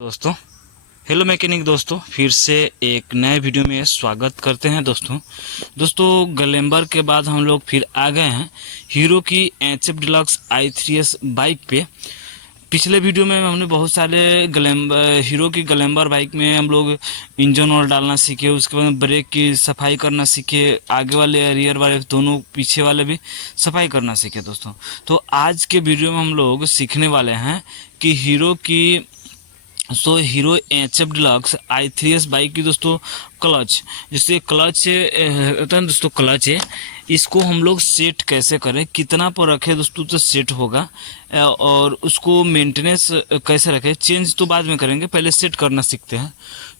दोस्तों, hello mechanic दोस्तों, फिर से एक नए वीडियो में स्वागत करते हैं। दोस्तों ग्लैमर के बाद हम लोग फिर आ गए हैं हीरो की HF डिलक्स i3s बाइक पे। पिछले वीडियो में हमने बहुत सारे हीरो की ग्लैमर बाइक में हम लोग इंजन ऑयल डालना सीखे, उसके बाद ब्रेक की सफाई करना सीखे, आगे वाले रियर वाले दोनों पीछे वाले भी सफाई करना सीखे। दोस्तों तो आज के वीडियो में हम लोग सीखने वाले हैं कि hero HF deluxe i3s bike की दोस्तों क्लच, जिससे क्लच होता है दोस्तों, क्लच है, इसको हम लोग सेट कैसे करें, कितना पर रखें दोस्तों तो सेट होगा, और उसको मेंटेनेंस कैसे रखें। चेंज तो बाद में करेंगे, पहले सेट करना सीखते हैं।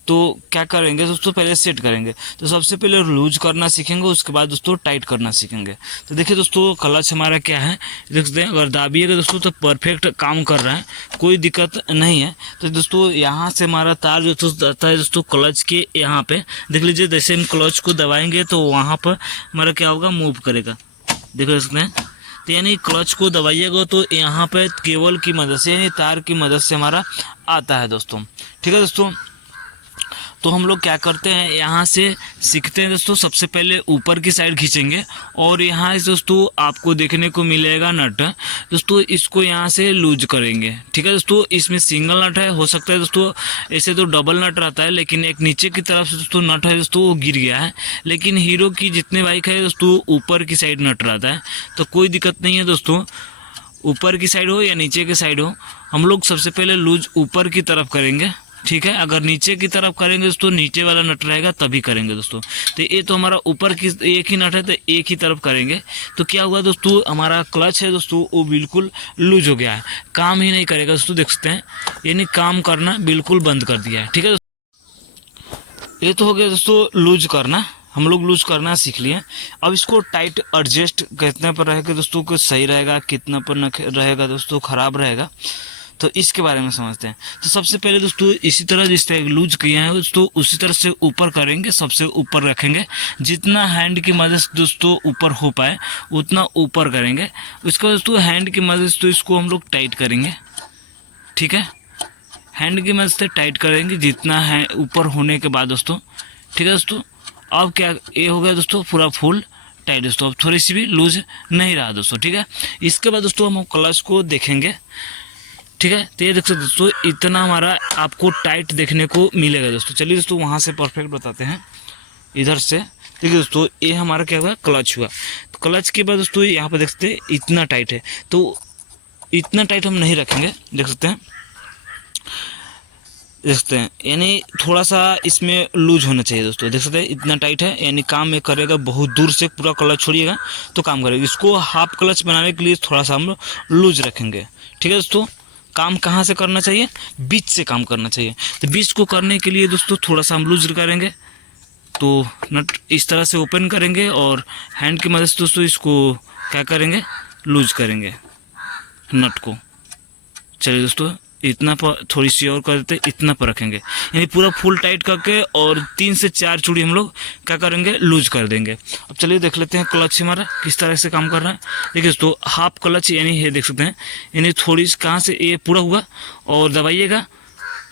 तो क्या करेंगे दोस्तों, पहले सेट करेंगे। तो सबसे पहले लूज करना सीखेंगे, उसके बाद दोस्तों टाइट करना सीखेंगे। तो देखिए दोस्तों, क्लच हमारा क्या है, देख सकते हैं, अगर दाबिएगा दोस्तों तो परफेक्ट काम कर रहा है, कोई दिक्कत नहीं है। तो दोस्तों यहाँ से हमारा तार जो जाता है दोस्तों क्लच के यहाँ पे, देख लीजिए, जैसे हम क्लच को दबाएंगे तो वहाँ पर हमारा क्या होगा, मूव करेगा, देख सकते हैं। तो यानी क्लच को दबाइएगा तो यहाँ पे केबल की मदद से, यानी तार की मदद से हमारा आता है दोस्तों। ठीक है दोस्तों, तो हम लोग क्या करते हैं, यहाँ से सीखते हैं दोस्तों। सबसे पहले ऊपर की साइड खींचेंगे और यहाँ से दोस्तों आपको देखने को मिलेगा नट दोस्तों, इसको यहाँ से लूज करेंगे। ठीक है दोस्तों, इसमें सिंगल नट है, हो सकता है दोस्तों ऐसे तो डबल नट रहता है, लेकिन एक नीचे की तरफ से दोस्तों नट है दोस्तों, वो गिर गया है। लेकिन हीरो की जितने बाइक है दोस्तों ऊपर की साइड नट रहता है, तो कोई दिक्कत नहीं है दोस्तों। ऊपर की साइड हो या नीचे की साइड हो, हम लोग सबसे पहले लूज ऊपर की तरफ करेंगे। ठीक है, अगर नीचे की तरफ करेंगे दोस्तों, नीचे वाला नट रहेगा तभी करेंगे दोस्तों। तो ये तो हमारा ऊपर की एक ही नट है, तो एक ही तरफ करेंगे। तो क्या हुआ दोस्तों, हमारा क्लच है दोस्तों वो बिल्कुल लूज हो गया है, काम ही नहीं करेगा दोस्तों, देख सकते हैं, यानी काम करना बिल्कुल बंद कर दिया है। ठीक है, ये तो हो गया दोस्तों लूज करना, हम लोग लूज करना सीख लिए। अब इसको टाइट एडजस्ट कितने पर रहेगा दोस्तों को सही रहेगा, कितना पर न रहेगा दोस्तों खराब रहेगा, तो इसके बारे में समझते हैं। तो सबसे पहले दोस्तों इसी तरह जिस तरह लूज किया है दोस्तों उसी तरह से ऊपर करेंगे, सबसे ऊपर रखेंगे, जितना हैंड की मदद से दोस्तों ऊपर हो पाए उतना ऊपर करेंगे। उसके बाद दोस्तों हैंड की मदद से तो इसको हम लोग टाइट करेंगे। ठीक है, हैंड की मदद से टाइट करेंगे जितना है ऊपर होने के बाद दोस्तों। ठीक है दोस्तों, अब क्या ये हो गया दोस्तों पूरा फुल टाइट दोस्तों, अब थोड़ी सी भी लूज नहीं रहा दोस्तों। ठीक है, इसके बाद दोस्तों हम क्लच को देखेंगे। ठीक है, तो ये देख सकते दोस्तों, इतना हमारा आपको टाइट देखने को मिलेगा दोस्तों। चलिए दोस्तों वहाँ से परफेक्ट बताते हैं इधर से। देखिए दोस्तों, ये हमारा क्या हुआ, क्लच हुआ। तो क्लच के बाद दोस्तों यहाँ पर देख सकते हैं इतना टाइट है, तो इतना टाइट हम नहीं रखेंगे, देख सकते हैं, देख सकते हैं, यानी थोड़ा सा इसमें लूज होना चाहिए दोस्तों। देख सकते हैं इतना टाइट है, यानी काम में करेगा, बहुत दूर से पूरा क्लच छोड़िएगा तो काम करेगा। इसको हाफ क्लच बनाने के लिए थोड़ा सा हम लूज रखेंगे। ठीक है दोस्तों, काम कहाँ से करना चाहिए, बीच से काम करना चाहिए। तो बीच को करने के लिए दोस्तों थोड़ा सा हम लूज करेंगे, तो नट इस तरह से ओपन करेंगे और हैंड की मदद से दोस्तों इसको क्या करेंगे, लूज करेंगे नट को। चलिए दोस्तों, इतना पर थोड़ी सी और कर देते, इतना पर रखेंगे, यानी पूरा फुल टाइट करके, और 3 से 4 चूड़ी हम लोग क्या करेंगे, लूज कर देंगे। अब चलिए देख लेते हैं क्लच हमारा किस तरह से काम कर रहा है। देखिए दोस्तों, हाफ क्लच यानी ये देख सकते हैं, यानी थोड़ी सी कहाँ से ये पूरा हुआ, और दबाइएगा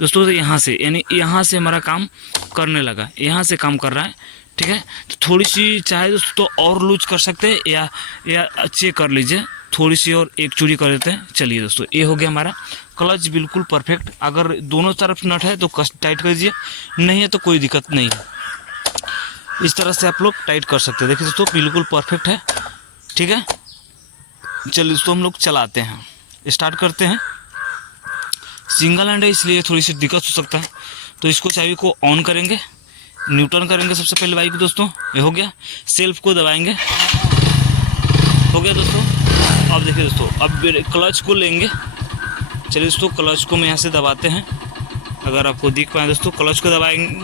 दोस्तों यहाँ से, यानी यहाँ से हमारा काम करने लगा, यहाँ से काम कर रहा है। ठीक है, तो थोड़ी सी चाहे दोस्तों और लूज कर सकते हैं, या चेक कर लीजिए, थोड़ी सी और एक चूड़ी कर देते हैं। चलिए दोस्तों, ये हो गया हमारा क्लच बिल्कुल परफेक्ट। अगर दोनों तरफ नट है तो टाइट कर दीजिए, नहीं है तो कोई दिक्कत नहीं है, इस तरह से आप लोग टाइट कर सकते हैं। देखिए दोस्तों बिल्कुल परफेक्ट है। ठीक है, चलिए दोस्तों हम लोग चलाते हैं, स्टार्ट करते हैं। सिंगल हैंड है इसलिए थोड़ी सी दिक्कत हो सकता है, तो इसको चाबी को ऑन करेंगे, न्यूट्रन करेंगे सबसे पहले बाइक दोस्तों, ये हो गया। सेल्फ को दबाएंगे, हो गया दोस्तों। अब देखिए दोस्तों, अब क्लच को लेंगे। चलिए दोस्तों, क्लच को मैं यहाँ से दबाते हैं, अगर आपको दिख पाए दोस्तों, क्लच को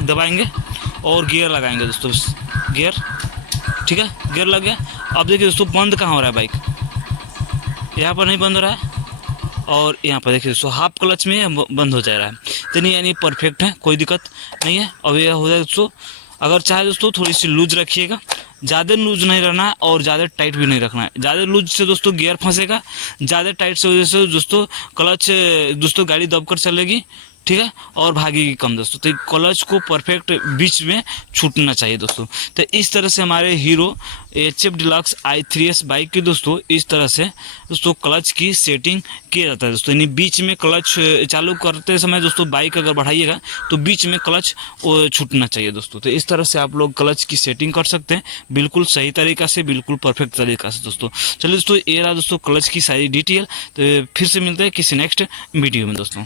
दबाएंगे और गियर लगाएंगे दोस्तों, गियर। ठीक है, गियर लग गया। अब देखिए दोस्तों, बंद कहाँ हो रहा है बाइक, यहाँ पर नहीं बंद हो रहा है, और यहाँ पर देखिए दोस्तों हाफ क्लच में बंद हो जा रहा है। तो नहीं, यानी परफेक्ट है, कोई दिक्कत नहीं है। अब यह हो जाए दोस्तों, अगर चाहे दोस्तों थोड़ी सी लूज रखिएगा, ज़्यादा लूज नहीं रहना है और ज़्यादा टाइट भी नहीं रखना है। ज़्यादा लूज से दोस्तों गियर फंसेगा, ज़्यादा टाइट से वजह से दोस्तों क्लच दोस्तों गाड़ी दब कर चलेगी, ठीक है, और भागेगी कम दोस्तों। तो क्लच को परफेक्ट बीच में छूटना चाहिए दोस्तों। तो इस तरह से हमारे hero HF deluxe i3s bike की दोस्तों इस तरह से दोस्तों क्लच की सेटिंग किया जाता है दोस्तों। यानी बीच में क्लच चालू करते समय दोस्तों बाइक अगर बढ़ाइएगा तो बीच में क्लच छूटना चाहिए दोस्तों। तो इस तरह से आप लोग क्लच की सेटिंग कर सकते हैं बिल्कुल सही तरीका से, बिल्कुल परफेक्ट तरीका से दोस्तों। चलिए दोस्तों, ये रहा दोस्तों क्लच की सारी डिटेल। तो फिर से मिलते हैं किसी नेक्स्ट वीडियो में दोस्तों।